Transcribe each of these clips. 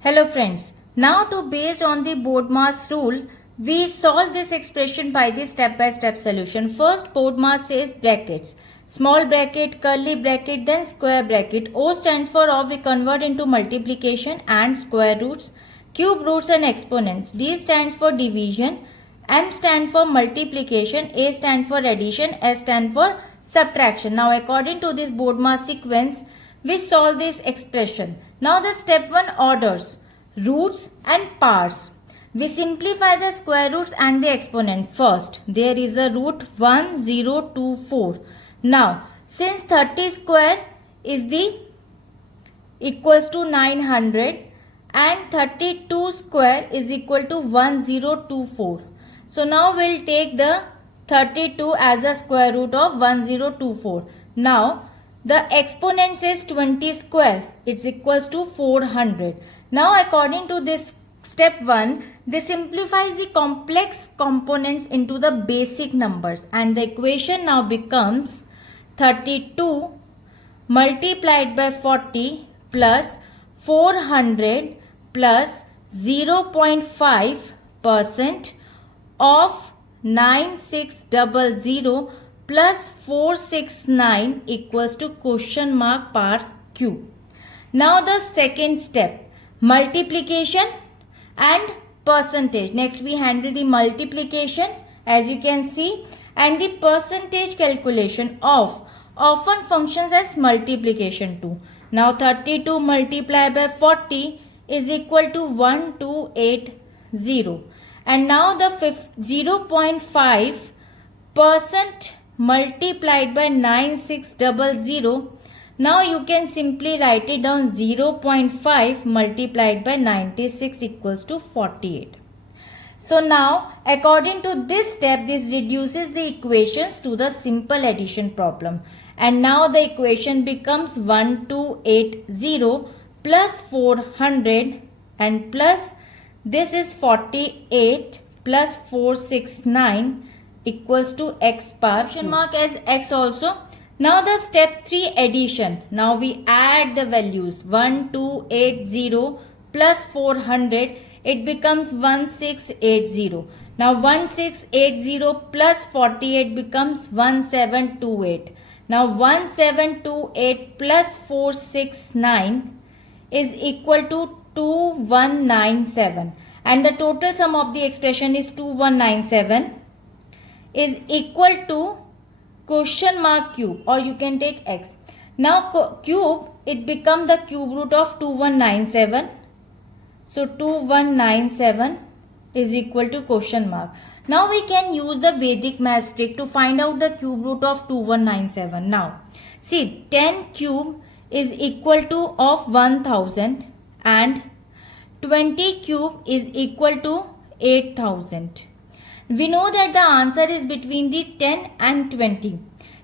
Hello friends, now to based on the BODMAS rule, we solve this expression by the step-by-step solution. First, BODMAS says brackets, small bracket, curly bracket, then square bracket. O stands for O, we convert into multiplication and square roots, cube roots and exponents. D stands for division, M stands for multiplication, A stands for addition, S stands for subtraction. Now according to this BODMAS sequence, we solve this expression. Now the step 1 orders, roots and powers. We simplify the square roots and the exponent. First, there is a root 1024. Now, since 30 square is the equals to 900 and 32 square is equal to 1024. So now we'll take the 32 as a square root of 1024. Now, the exponent says 20 square, it's equals to 400. Now according to this step 1, they simplifies the complex components into the basic numbers and the equation now becomes 32 multiplied by 40 plus 400 plus 0.5% of 9600 plus 469 equals to question mark power cube. Now the second step, multiplication and percentage. Next we handle the multiplication as you can see, and the percentage calculation of often functions as multiplication too. Now 32 multiplied by 40 is equal to 1280, and now the 0.5% multiplied by 9600. Now you can simply write it down, 0.5 multiplied by 96 equals to 48. So now according to this step, this reduces the equations to the simple addition problem, and now the equation becomes 1280 plus 400 and plus this is 48 plus 469 equals to x power question mark as x also. Now the step 3 addition. Now we add the values, 1280 plus 400, it becomes 1680. Now 1680 plus 48 becomes 1728. Now 1728 plus 469 is equal to 2197, and the total sum of the expression is 2197 is equal to question mark cube, or you can take x. Now cube, it becomes the cube root of 2197. So 2197 is equal to question mark. Now we can use the Vedic math trick to find out the cube root of 2197. Now see, 10 cube is equal to of 1000 and 20 cube is equal to 8000. We know that the answer is between the 10 and 20.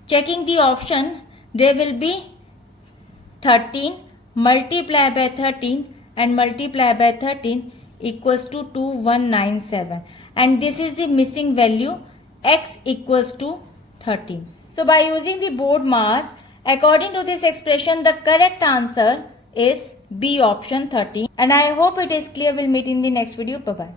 Checking the option, there will be 13 multiplied by 13 and multiplied by 13 equals to 2197. And this is the missing value, x equals to 13. So by using the BODMAS, according to this expression, the correct answer is B option 13. And I hope it is clear. We'll meet in the next video. Bye-bye.